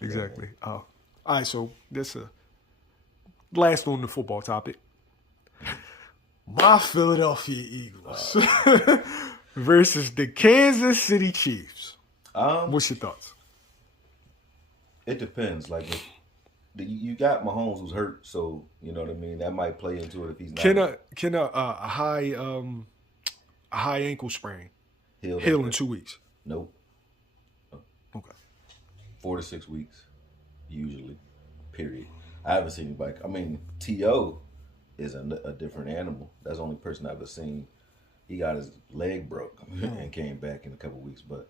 Exactly. All right, so this last on the football topic. My Philadelphia Eagles versus the Kansas City Chiefs. Um, What's your thoughts? it depends. Like if you got Mahomes who's hurt, so you know what I mean. That might play into it if he's not Can a high ankle sprain healed heal after in that. 2 weeks? Nope, Okay. 4 to 6 weeks usually. Period. I haven't seen anybody. I mean, To is a different animal. That's the only person I've ever seen. He got his leg broke and came back in a couple weeks, but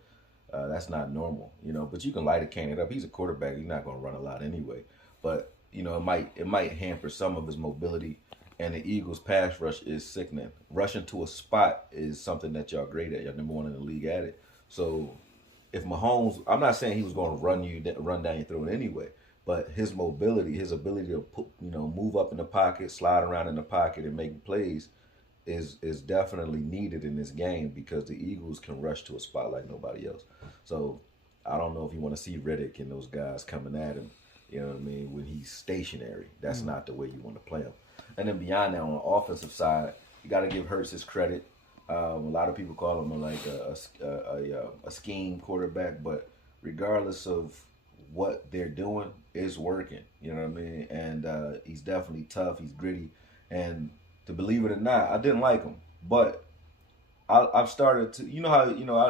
that's not normal, you know. But you can light a can up. He's a quarterback. He's not going to run a lot anyway. But you know, it might hamper some of his mobility. And the Eagles' pass rush is sickening. Rushing to a spot is something that y'all great at. Y'all number one in the league at it. So if Mahomes, I'm not saying he was going to run down your throat anyway, but his mobility, his ability to move up in the pocket, slide around in the pocket, and make plays is definitely needed in this game because the Eagles can rush to a spot like nobody else. So I don't know if you want to see Reddick and those guys coming at him. You know what I mean? When he's stationary, that's not the way you want to play him. And then beyond that, on the offensive side, you got to give Hurts his credit. A lot of people call him a scheme quarterback, but regardless of what they're doing, it's working. You know what I mean? And he's definitely tough. He's gritty. And to believe it or not, I didn't like him, but I've started to. You know how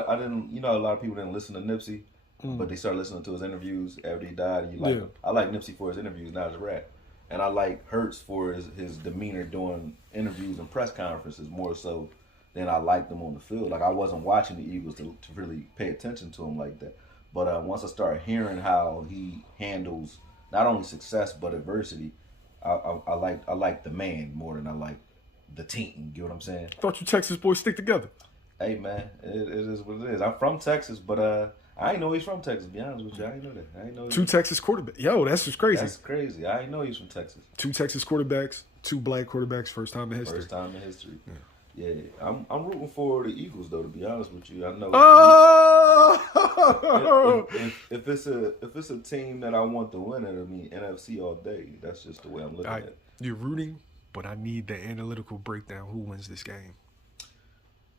I didn't. You know, a lot of people didn't listen to Nipsey, but they started listening to his interviews after he died. And you like him. I like Nipsey for his interviews, not his rap. And I like Hurts for his demeanor doing interviews and press conferences more so than I liked him on the field. Like I wasn't watching the Eagles to really pay attention to him like that. But once I started hearing how he handles not only success but adversity, I like the man more than I like the team. You get what I'm saying? Thought you Texas boys stick together. Hey man, it is what it is. I'm from Texas, but I ain't know he's from Texas. To be honest with you, I ain't know that. I ain't know. Two Texas quarterbacks. Yo, that's just crazy. That's crazy. I ain't know he's from Texas. Two Texas quarterbacks, two black quarterbacks, first time in history. First time in history. Yeah, I'm rooting for the Eagles though. To be honest with you, I know. Oh! If it's a team that I want to win it, I mean NFC all day. That's just the way I'm looking at it. You're rooting, but I need the analytical breakdown. Who wins this game?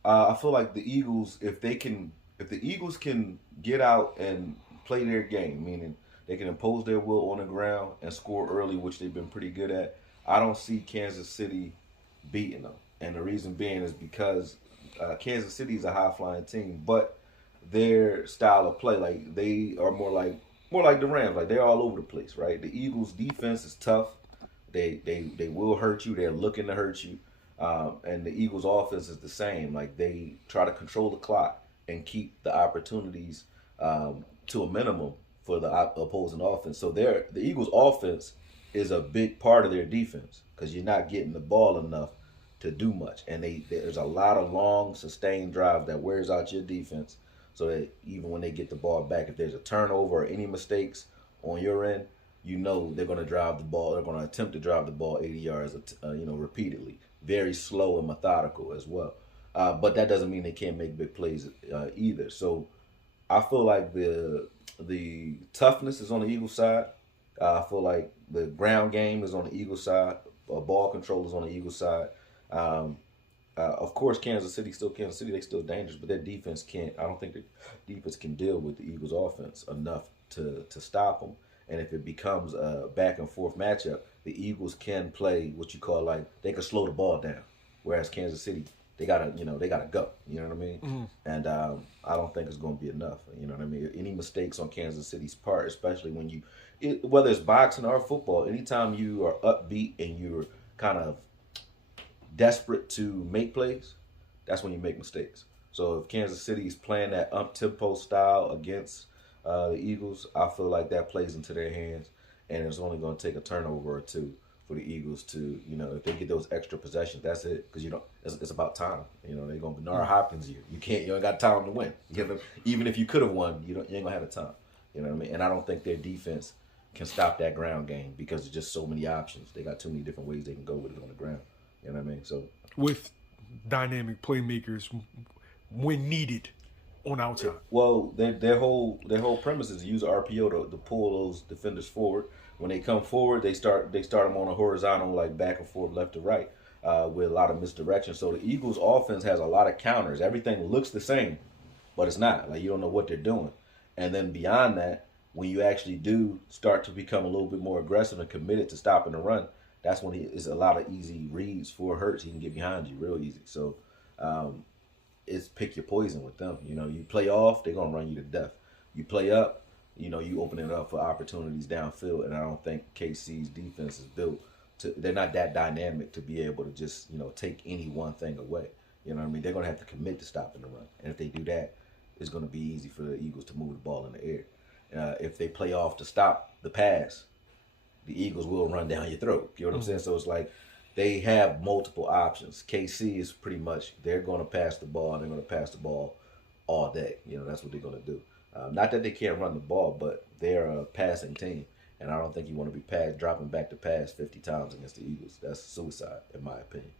I feel like the Eagles, if the Eagles can get out and play their game, meaning they can impose their will on the ground and score early, which they've been pretty good at, I don't see Kansas City beating them. And the reason being is because Kansas City is a high flying team, but their style of play, like they are more like the Rams, like they're all over the place, right? The Eagles' defense is tough. They will hurt you. They're looking to hurt you. And the Eagles' offense is the same. Like they try to control the clock and keep the opportunities to a minimum for the opposing offense. So the Eagles' offense is a big part of their defense because you're not getting the ball enough to do much. And there's a lot of long, sustained drives that wears out your defense. So that even when they get the ball back, if there's a turnover or any mistakes on your end, you know they're going to drive the ball. They're going to attempt to drive the ball 80 yards, repeatedly. Very slow and methodical as well. But that doesn't mean they can't make big plays either. So I feel like the toughness is on the Eagles side. I feel like the ground game is on the Eagles side. Ball control is on the Eagles side. Of course, Kansas City. They still dangerous, but their defense can't. I don't think the defense can deal with the Eagles' offense enough to stop them. And if it becomes a back and forth matchup, the Eagles can play what you call they can slow the ball down. Whereas Kansas City, they gotta go. You know what I mean? Mm-hmm. And I don't think it's going to be enough. You know what I mean? Any mistakes on Kansas City's part, especially when whether it's boxing or football, anytime you are upbeat and you're kind of desperate to make plays, that's when you make mistakes. So if Kansas City is playing that up-tempo style against the Eagles, I feel like that plays into their hands, and it's only going to take a turnover or two for the Eagles to, if they get those extra possessions, that's it. Because it's about time. They're going to Bernard Hopkins you. You ain't got time to win. Even if you could have won, you ain't going to have the time. You know what I mean? And I don't think their defense can stop that ground game because there's just so many options. They got too many different ways they can go with it on the ground. You know what I mean? So with dynamic playmakers when needed, on the outside. Well, their whole premise is to use RPO to pull those defenders forward. When they come forward, they start them on a horizontal, like back and forth, left to right, with a lot of misdirection. So the Eagles' offense has a lot of counters. Everything looks the same, but it's not. Like, you don't know what they're doing. And then beyond that, when you actually do start to become a little bit more aggressive and committed to stopping the run, that's when it's a lot of easy reads for Hurts. He can get behind you real easy. So it's pick your poison with them. You know, you play off, they're gonna run you to death. You play up, you know, you open it up for opportunities downfield. And I don't think KC's defense is built to. They're not that dynamic to be able to just, you know, take any one thing away. You know what I mean? They're gonna have to commit to stopping the run, and if they do that, it's gonna be easy for the Eagles to move the ball in the air. If they play off to stop the pass, the Eagles will run down your throat. You know what I'm saying? So it's like they have multiple options. KC is pretty much, they're going to pass the ball, and they're going to pass the ball all day. You know, that's what they're going to do. Not that they can't run the ball, but they're a passing team. And I don't think you want to be dropping back to pass 50 times against the Eagles. That's suicide, in my opinion.